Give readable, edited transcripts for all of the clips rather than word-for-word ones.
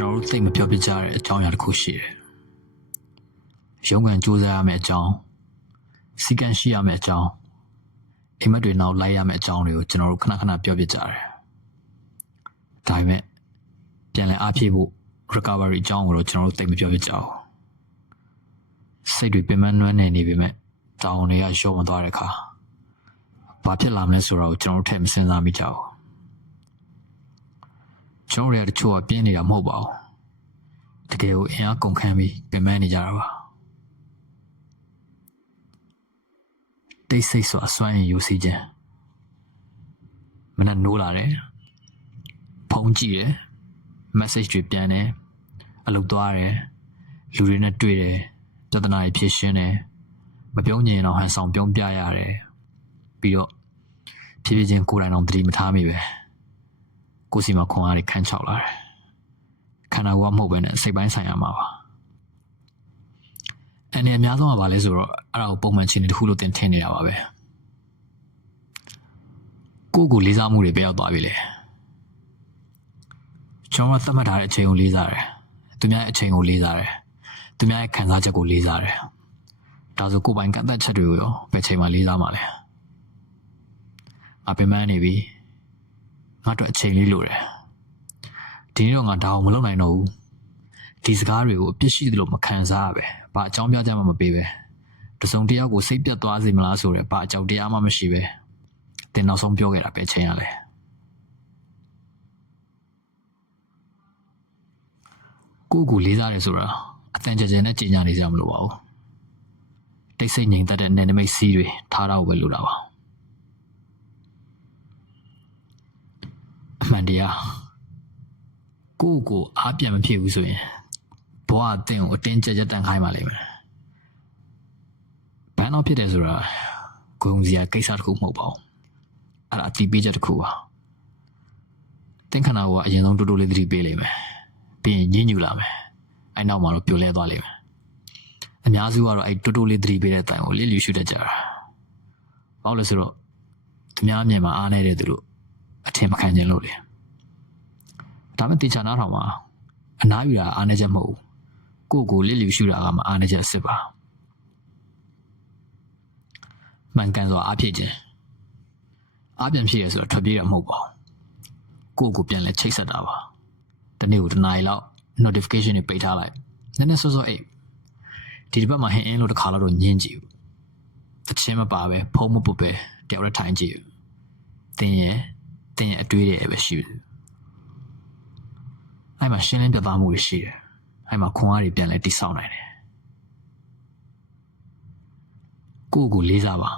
ကျွန်တော်တို့သိမပြောပြကြတဲ့အကြောင်းအရာတစ်ခုရှိတယ်။ရုံးကန်ကြိုးစားရမယ့်အကြောင်းစီကံရှိရမယ့်အကြောင်းအိမ်မက်တွေနောက်လိုက်ရမယ့်အကြောင်းတွေကိုကျွန်တော်တို့ခဏခဏပြောပြကြတယ်။ဒါပေမဲ့ပြန်လည်အားဖြည့်ဖို့ recovery အကြောင်းကိုတော့ကျွန်တော်တို့သိမပြောပြကြဘူး။စိတ်တွေပင်ပန်းနွမ်းနယ်နေပေမဲ့တောင်းတွေကရှော့မသွားတဲ့အခါဘာဖြစ်လာမလဲဆိုတော့ကျွန်တော်တို့ထည့်မစဉ်းစားမိကြဘူး။ကျွန်တော်တို့တချို့ကပြင်းနေတာမဟုတ်ပါဘူးတကယ်ကိုအင်အားကုန်ခန်းပြီးပင်ပန်းနေကြတာပါတိတ်ဆိတ်စွာစွမ်းရင်ယူစီခြင်းမနက်နိုးလာတယ်ဖုန်းကြည့်တယ် message တွေပြန်တယ်အလုပ်သွားတယ်လူတွေနဲ့တွေ့တယ်ပြဿနာတွေဖြေရှင်းတယ်မပြုံးညင်တော့ဟန်ဆောင်ပြုံးပြရတယ်ပြီးတော့ဖြည်းဖြည်းချင်းကိုယ်တိုင်တော့သတိမထားမိပဲကိုယ်စီမှာခွန်အားတွေခန်းချောက်လာတယ်ခန္ဓာကိုယ်ကမဟုတ်ဘဲနဲ့စိတ်ပိုင်းဆိုင်ရာမှာပါအနေအများဆုံးကဘာလဲဆိုတော့အဲ့ဒါကိုပုံမှန်ချင်းတစ်ခုလို့တင်ထင်နေတာပါပဲကိုယ့်ကိုလေးစားမှုတွေပဲရောက်သွားပြီလေကျွန်တော်ကသတ်မှတ်ထားတဲ့အချိန်ကိုလေးစားတယ်သူများရဲ့အချိန်ကိုလေးစားတယ်သူများရဲ့ခံစားချက်ကိုလေးစားတယ်ဒါဆိုကိုယ်ပိုင်ကန့်သက်ချက်တွေကိုရောဘယ်ချိန်မှလေးစားမှာလဲငါပင်ပန်းနေပြီငါတို့အချိန်လေးလိုတယ်ဒီနေ့တော့ငါဒါအောင်မလုပ်နိုင်တော့ဘူးဒီစကားတွေကိုအပြစ်ရှိသလိုမခံစားရပဲဘာအကြောင်းပြချက်မှမပေးပဲတစုံတစ်ယောက်ကိုစိတ်ပြတ်သွားစေမလားဆိုတော့ဘာအကြောက်တရားမှမရှိပဲတင်နောက်ဆုံးပြောခဲ့တာပဲချိန်ရလဲကိုကိုလေးစားတယ်ဆိုတာအတန်ကြကြနဲ့ကြင်ညာနေကြမလို့ပါဘူးတိတ်ဆိတ်ငြိမ်သက်တဲ့နယ်နိမိတ်စီးတွေထားတော့ပဲလို့တာပါအမှန်တရားကိုအားပြန်မဖြစ်ဘူးဆိုရင်ဘဝအတင်းကိုအတင်းကြပ်ကြပ်တန်ခိုင်းပါလိမ့်မယ်ဘန်းတော့ဖြစ်တယ်ဆိုတာဂုံစရာကိစ္စတစ်ခုမဟုတ်ပါဘူးအဲ့ဒါအတိပေးချက်တစ်ခုပါတင်းခန္ဓာကိုအရင်ဆုံးတိုးတိုးလေးသတိပေးလိမ့်မယ်ပြီးရင်ညှဉ်းညူလာမယ်အဲ့နောက်မှာတော့ပြိုလဲသွားလိမ့်မယ်အများစုကတော့အဲ့တိုးတိုးလေးသတိပေးတဲ့အတိုင်းကိုလစ်လျူရှုတတ်ကြတာဘာလို့လဲဆိုတော့သူများအမြင်မှာအားနေတဲ့သူတို့အထင်မခံခြင်းလို့လေဒါမဲ့တေချာနားထောင်ပါအနားယူတာအားနေချက်မဟုတ်ဘူးကိုလစ်လျူရှုတာကမှအားနေချက်အစ်စ်ပါမှန်ကန်စွာအားဖြည့်ခြင်းအားပြန်ဖြည့်ရဆိုတော့ထွက်ပြေးရမဟုတ်ပါဘူးကိုပြန်လဲချိတ်ဆက်တာပါတနေ့ကိုတစ်နာရီလောက် notification တွေပိတ်ထားလိုက်နည်းနည်းစောစောအိပ်ဒီတစ်ပတ်မှာဟင်းအင်းလို့တစ်ခါတော့ညင်းကြည့်ဘူးအချင်းမပါပဲဖုံးမပုတ်ပဲတယောက်တည်းထိုင်ကြည့်တင်းရဲ့အတွေးတွေပဲရှိတယ်အဲ့မှာရှင်းလင်းပြသမှုတွေရှိတယ်အဲ့မှာခွန်အားတွေပြန်လဲတိဆောက်နိုင်တယ်ကိုလေးစားပါ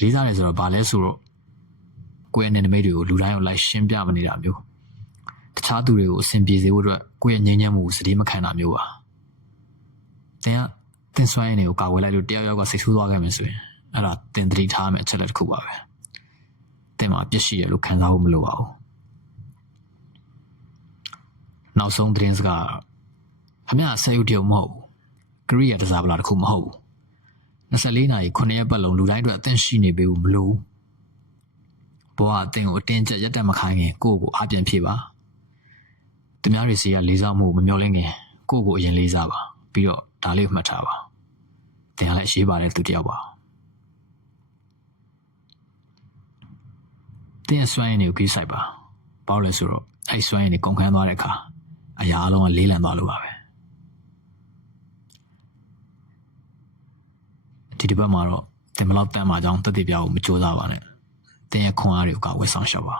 လေးစားတယ်ဆိုတော့ဘာလဲဆိုတော့ကိုယ့်ရဲ့နေမိတ်တွေကိုလူတိုင်းကိုလိုက်ရှင်းပြမနေတာမျိုးတခြားသူတွေကိုအဆင်ပြေစေဖို့အတွက်ကိုယ့်ရဲ့ငြိမ်းချမ်းမှုကိုစတိမခံတာမျိုးပါတင်စွမ်းရည်တွေကိုကာကွယ်လိုက်လို့တယောက်ယောက်ကစိတ်ဆိုးသွားခဲ့မယ်ဆိုရင်အဲ့ဒါတင်သတိထားမယ်အချက်လက်တစ်ခုပါပဲတင်မှာပြစ်ရှိရလို့ခံစားဖို့မလိုပါဘူးနောက်ဆုံးသတင်းစကားအမြဆဲယူတရုံမဟုတ်ဘူးကရိယာတစားပလာတစ်ခုမဟုတ်ဘူး24နာရီ9ရက်ပတ်လုံးလူတိုင်းအတွက်အသင့်ရှိနေပေးဘူးမလို့ဘဝအသင့်ကိုအတင်းကျပ်ရက်တက်မခိုင်းခင်ကိုအားပြန်ဖြည့်ပါသူများတွေစီကလေးစားမှုမမျှော်လင့်ခင်ကိုအရင်လေးစားပါပြီးတော့ဒါလေးကိုမှတ်ထားပါတင်ကလည်းရေးပါတယ်သူတယောက်ပါတင်စွမ်းရည်ကိုကြီးဆိုင်ပါဘာလို့လဲဆိုတော့အဲ့စွမ်းရည်ကိုကုန်ခန်းသွားတဲ့အခါအရာအလုံးကလေးလံသွားလို့ပါပဲဒီတစ်ပတ်မှာတော့တင်မလောက်တန်းမှာကြောင်းတက်တည်ပြအောင်မကြိုးစားပါနဲ့တင်ရဲ့ခွန်အားတွေကိုကာဝယ်ဆောင်ရှောက်ပါ